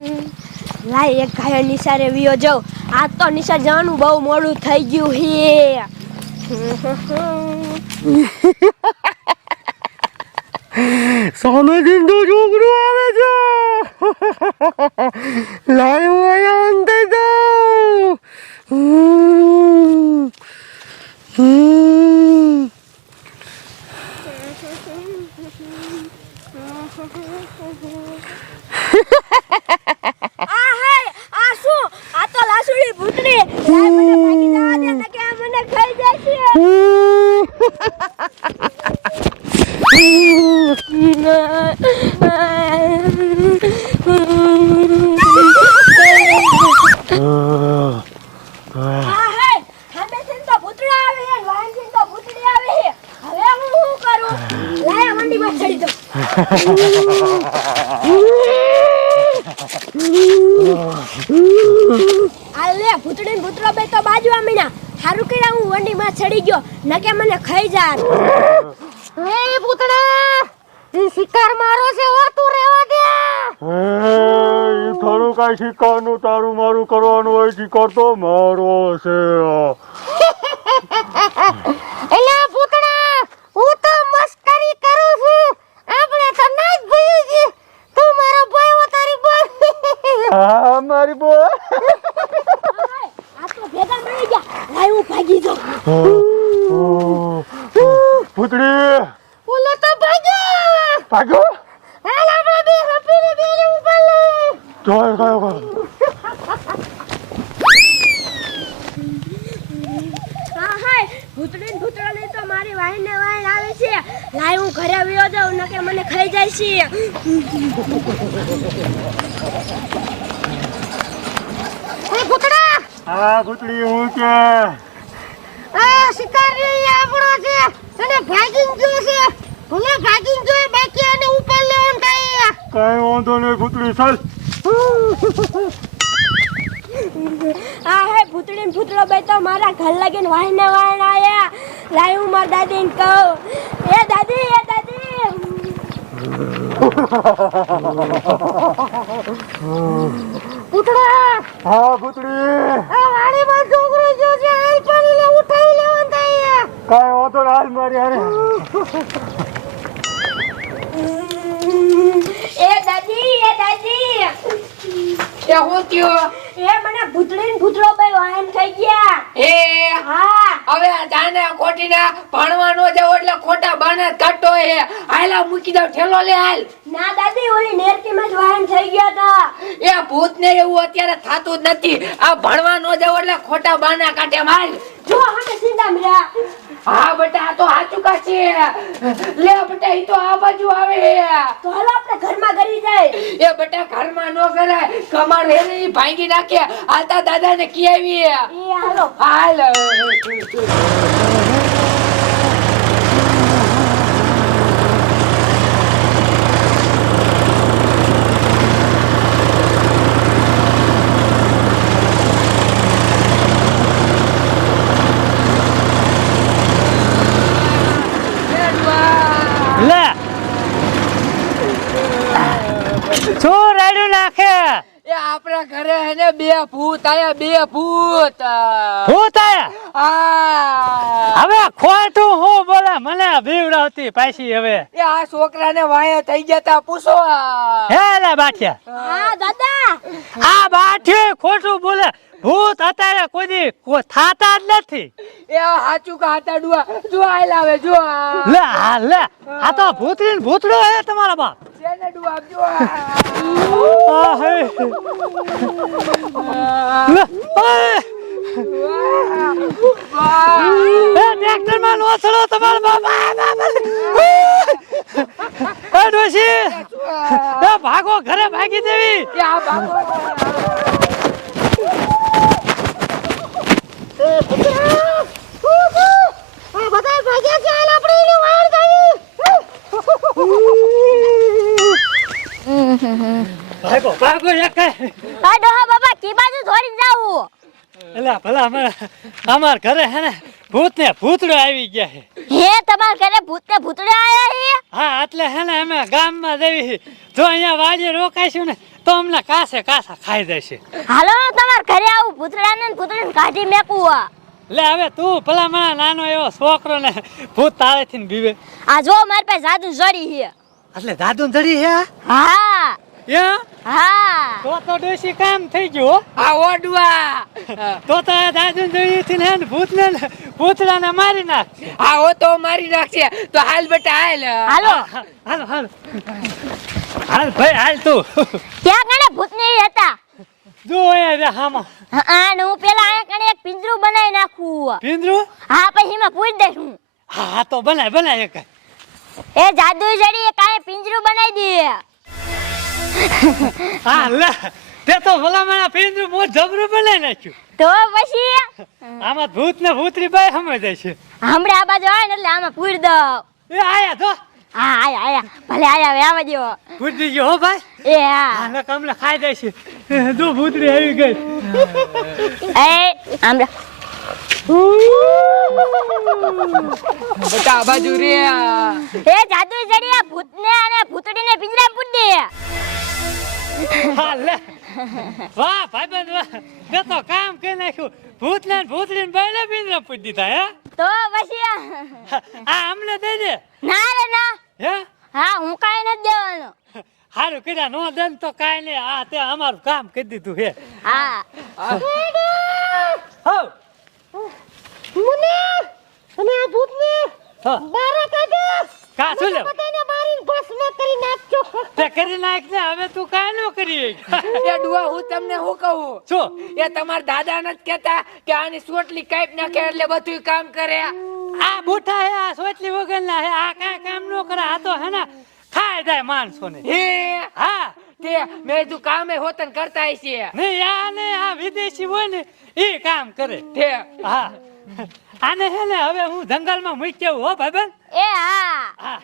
લાય એક ગાયો નિશારે વિયો જાઉં. આજ તો નિશા જવાનું બહુ મોડું થઈ ગયું હે. સામે જીંદો છોકરો આવે છે. લાયો આયા અંદર જાઓ હમ. હમ. આ હે આ શું આ તો લાસુડી ભૂતડી લાય મને ભાગી જવા દે નકે આ મને ખાઈ જશે આ હે સામેથી તો ભૂતડા આવે છે વાહનથી તો ભૂતડી આવે છે હવે હું શું કરું લાય મંડીમાં ચડી જાઉં આ લે ભૂતડી! ને ભૂતરો બે તો બાજુ આમીના હારું કર્યા હું વંડીમાં ચડી ગયો નકે મને ખાઈ જાત પૂતળા ઈ શિકાર મારો છે હો તું રેવા દે. એ થોડું કાંઈ શીખવાનું તારું મારું કરવાનું હોય શિકાર તો મારો છે. એલા પૂતળા હું તો મસ્કરી કરું છું. આપણે તો ના જ ભયું છે તું મારો ભાઈ હો તારી બોલ. હા મારી બોલ. આ તો ભેગા મળી ગયા. લાય હું ભાગી જાઉં. પુતળી ઓલો તો ભાગો હાલ આપણે બે હપીને ને ઉપર લે ચાલ ગયો ગયો હા હાય ભૂતડી ને તો મારી વાહન ને વાહન આવે છે લાય હું ઘરે આવ્યો જાઉં નકે મને ખાઈ જાય છે એ પૂતળા હા પુતળી હું કે આ શિકાર આપણો છે અને ભાગીને ગયો છે ભલે ભાગીને ગયો કઈ વાંધો નહીં ભૂતળી ચાલ. આ હે ભૂતળી ને ભૂતરો બે તો મારા ઘર લાગીને વાહન ને વાહન આયા. લાય હું મારા દાદી ને કહું. એ દાદી એ દાદી. પૂતળા હા પુતળી આ વાડીમાં છોકરો જો છે હાલ પાણી લે ઉઠાઈ લેવાનું થાય કાય વાંધો હાલ મારી હારે. એ હું થયો? એ મને ભૂતડી ભૂતળો ભાઈ વાયન થઈ ગયા. એ હા. હવે આ જાને ખોટીને ભણવાનો જાવ એટલે ખોટા બાને કાઢતો હે. હાલા મૂકી દઉં ઠેલો લે હાલ. ના દાદી ઓલી નેરતીમાં જ વાહન થઈ ગયા તા એ ભૂત ને એવું અત્યારે થાતું જ નથી. આ ભણવાનો જાવ એટલે ખોટા બાના કાઢે માલ જો હવે સીધા મળ્યા હા બેટા આ તો હાચું કા છે. લે બેટા ઈ તો આ બાજુ આવે તો હાલો આપણે ઘરમાં કરી જાય. એ બેટા ઘરમાં નો કરાય કમર હે ને ભાંગી નાખે. આલતા દાદાને કી આવી એ હાલો. હાલ લે શું રાડ્યું નાખે એ આપણા ઘરે હેને બે ભૂત આયા બે ભૂત. ભૂત આયા? આ હવે ખોટું હું બોલે? મને બીવડાવતી પાછી હવે. એ આ છોકરાને વાયા થઈ ગયા તા પૂછો. હે લે બાઠિયા. હા દાદા. આ બાઠિયો ખોટું બોલે. ભૂત અત્યારે કોઈ થાતા જ નથી. એ આ હાચું કા ડુઆ? જો આ લાવે જો આ. લે આ લે. આ તો ભૂતરી ભૂતડો હે તમારા બાપ. ટ્રેક્ટરમાં નો ચડો તમારા ડોશી ભાગો ઘરે ભાગી દેવી. એ આ બાબો આ બધા ભાગ્યા છે હાલ આપણે એને વાળ ભાગો એક આ ડોહા બાબા કી બાજુ થોડી જાવું એલા ભલા અમાર અમાર ઘરે હે ને ભૂત ને ભૂતડો આવી ગયા છે હે તમારા ઘરે ભૂત ને ભૂતડા આયા હે? હા એટલે હે ને અમે ગામમાં દેવી જો અહીંયા વાડીએ રોકાઈશું ને તો અમને કાસે કાસા ખાઈ દેશે. હાલો તમાર ઘરે આવું ભૂતડાને ભૂતડીને કાઢી મેકવું આ. લે હવે તું ભલા મને નાનો એવો છોકરો ને ભૂત તાળેથી ને બીવે. આ જો મારી પાસે જાદુ જડી છે એટલે જાદુ જડી હે હા. યા હા. તો તો ડોશી કામ થઈ ગયું હો. આ ઓડવા. તો તો આ દાદુ ધડી થી ને ભૂતને ને ભૂતડાને મારી નાખ આ હો તો મારી નાખશે. તો હાલ બેટા હાલ. હાલો. હાલ હાલ. હાલ ભાઈ હાલ તું. ત્યાં કણે ભૂતને હતા? જો રે હામાં. હા ને હું પેલા અહીંયા કણે એક પિંજરું બનાવી નાખું. પિંજરું? હા પછી માં પૂરી દઈશ હું. તો બનાય બનાય એક. એ જાદુ જડી એ કાંઈ પિંજરું બનાવી દે. હા લે. તે તો ભલા મને પિંજરું મોજ જબરું બનાવી નાખ્યું. તો પછી? આમાં ભૂત ને ભૂતરી બાય સમજાય છે. હમણાં આ બાજુ આવે ને એટલે આમાં પૂરી દઉં એ આયા તો હા આયા આયા. ભલે આયા વે આવા દ્યો પૂર ગયો હો ભાઈ? એ હા. આને કમલે ખાઈ જાય છે. દો ભૂતરી આવી ગઈ. એ આમ રા. બેટા બાજુ રે એ જાદુ જડિયા ભૂતને અને ભૂતડીને પિંજરામાં પૂરી દે. હા વાહ ભાઈબંધ વાહ. તે તો કામ કરી નાખ્યું. ભૂતને ભૂતડીને બેલે પિંજરા પૂછી દીધા હે? તો પછી આ. આ અમને દે દે. ના રે ના. હે? હા હું કાંઈ નથી દેવાનો. હારું કર્યા નો દે તો કાઈ નહીં. આ તે અમારું કામ કરી દીધું હે? હા. હો મુને અને આ ભૂતને હો. બારા કા શું લેવું બધાને મારીને ભસ્મ કરી નાખજો. તે કરી નાખ ને હવે તું કાંઈ ન કરી એ ડુઆ હું તમને શું કહું? શું? એ તમારા દાદા નથી કેતા કે આની સોટલી કાપ નાખે એટલે બધું કામ કરે. આ બુઠા હે આ સોટલી વગર ના હે આ કાય કામ નો કરે. આ તો હે ને ખાઈ જાય માણસો ને હે? હા. તે મેં તું કામે હોતન કરતા છે નહીં આ ને આ વિદેશી હોય ને એ કામ કરે. તે હા. આને હે ને હવે હું જંગલમાં મૂક્યો હો ભાઈબંધ એ હા.